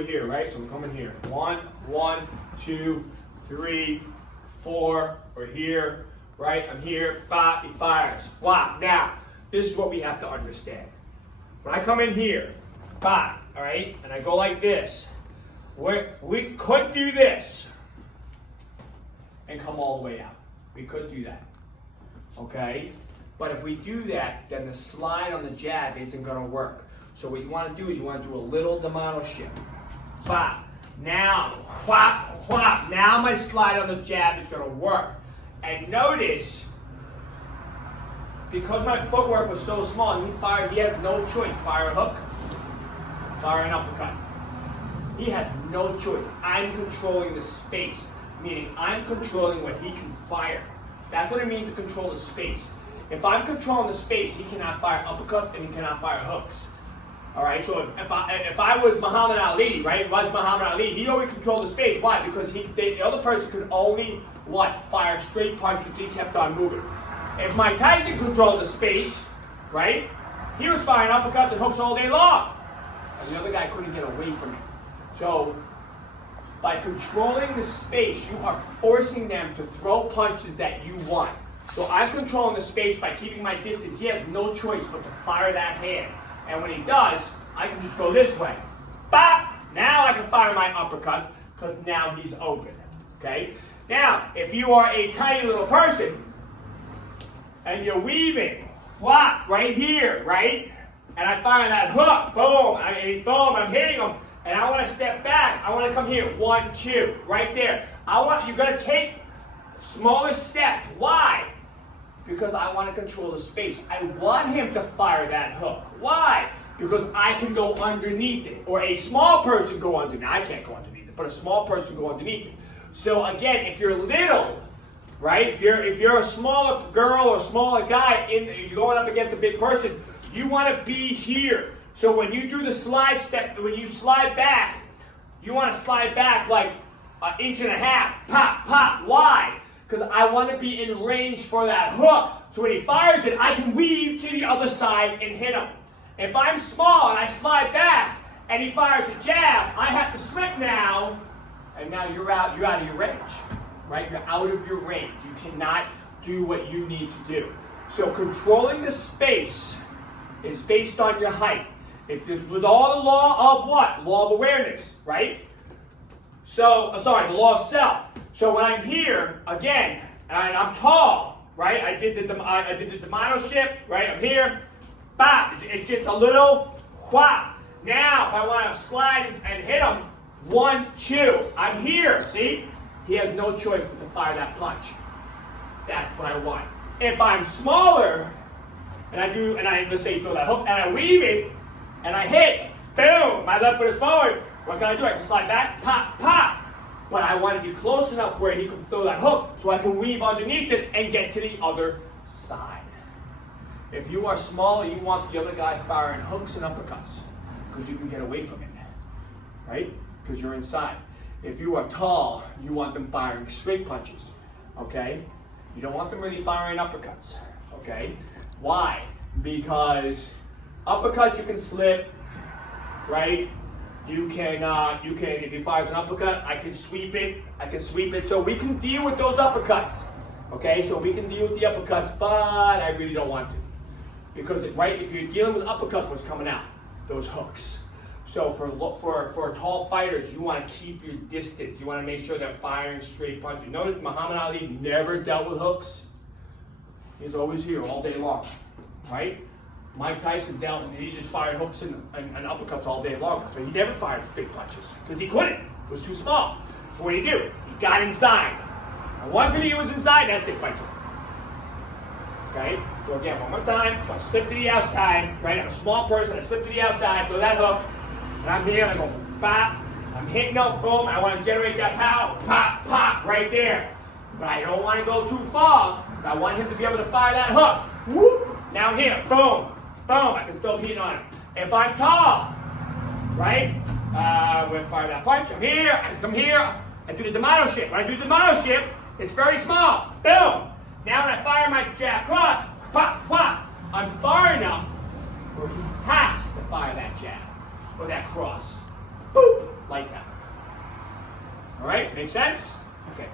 over here, right? So I'm coming here. 1, 1, 2, 3, 4, or here, right? I'm here, bop, he fires. Wow. Now, this is what we have to understand. When I come in here, bop, all right, and I go like this, we could do this and come all the way out. We could do that, okay? But if we do that, then the slide on the jab isn't going to work. So what you want to do is you want to do a little D'Amato shift. Bop. Now, whop, whop. Now my slide on the jab is going to work. And notice, because my footwork was so small, he had no choice. Fire a hook, fire an uppercut. He had no choice. I'm controlling the space, meaning I'm controlling what he can fire. That's what it means to control the space. If I'm controlling the space, he cannot fire uppercuts and he cannot fire hooks. All right, so if I was Muhammad Ali, right, he always controlled the space. Why? Because the other person could only, fire straight punches. He kept on moving. If Mike Tyson controlled the space, right, he was firing uppercuts and hooks all day long. And the other guy couldn't get away from it. So, by controlling the space, you are forcing them to throw punches that you want. So I'm controlling the space by keeping my distance. He has no choice but to fire that hand. And when he does, I can just go this way. Bop! Now I can fire my uppercut because now he's open. Okay? Now, if you are a tiny little person and you're weaving, right here, right? And I fire that hook, boom, boom, I'm hitting him. And I want to step back. I want to come here. 1, 2, right there. You're going to take smaller steps. Why? Because I want to control the space. I want him to fire that hook. Why? Because I can go underneath it. Or a small person go underneath it. I can't go underneath it, but a small person go underneath it. So again, if you're little, right? If you're a smaller girl or smaller guy, you're going up against a big person, you want to be here. So when you do the slide step, when you slide back, you want to slide back like 1.5 inches. Pop, pop. Why? Because I want to be in range for that hook. So when he fires it, I can weave to the other side and hit him. If I'm small and I slide back and he fires a jab, I have to slip now, and now you're out of your range, right? You're out of your range. You cannot do what you need to do. So controlling the space is based on your height. If this with all the law of what? Law of awareness, right? So, the law of self. So when I'm here, again, and I'm tall, right? I did the D'Amato shift, right? I'm here, bop. It's just a little whop. Now, if I want to slide and hit him, 1, 2. I'm here, see? He has no choice but to fire that punch. That's what I want. If I'm smaller, let's say you throw that hook, and I weave it, and I hit, boom, my left foot is forward. What can I do? I can slide back, pop, pop. But I want to be close enough where he can throw that hook so I can weave underneath it and get to the other side. If you are small, you want the other guy firing hooks and uppercuts because you can get away from it, right? Because you're inside. If you are tall, you want them firing straight punches, okay? You don't want them really firing uppercuts, okay? Why? Because uppercuts you can slip, right? You can, if he fires an uppercut, I can sweep it. So we can deal with those uppercuts, okay? So we can deal with the uppercuts, but I really don't want to. Because, right, if you're dealing with uppercuts, what's coming out? Those hooks. So for tall fighters, you want to keep your distance. You want to make sure they're firing straight punches. Notice Muhammad Ali never dealt with hooks. He's always here all day long, right? Mike Tyson dealt with, he just fired hooks and uppercuts all day long. So he never fired big punches because he couldn't. It was too small. So what did he do? He got inside. And one minute he was inside, that's it, fight. Okay? So again, one more time. So I slip to the outside, right? I'm a small person, I slip to the outside, throw that hook, and I'm here, and I go, pop. I'm hitting up, boom. I want to generate that power, pop, pop, right there. But I don't want to go too far, because I want him to be able to fire that hook. Whoop. Now I'm here, boom. Boom, I can still hit on it. If I'm tall, right? We'll fire that punch. I'm here, I come here, I do the D'Amato shift. When I do the D'Amato shift, it's very small. Boom. Now when I fire my jab cross, pop, pop, I'm far enough where he has to fire that jab or that cross. Boop. lights out. All right, make sense? Okay.